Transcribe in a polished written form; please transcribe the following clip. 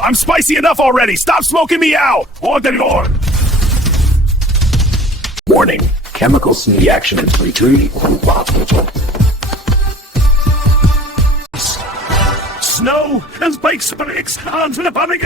I'm spicy enough already! Stop smoking me out! Want the door! Warning. Chemicals reaction in 3, 2, 1. Snow and spikes bricks onto the panic!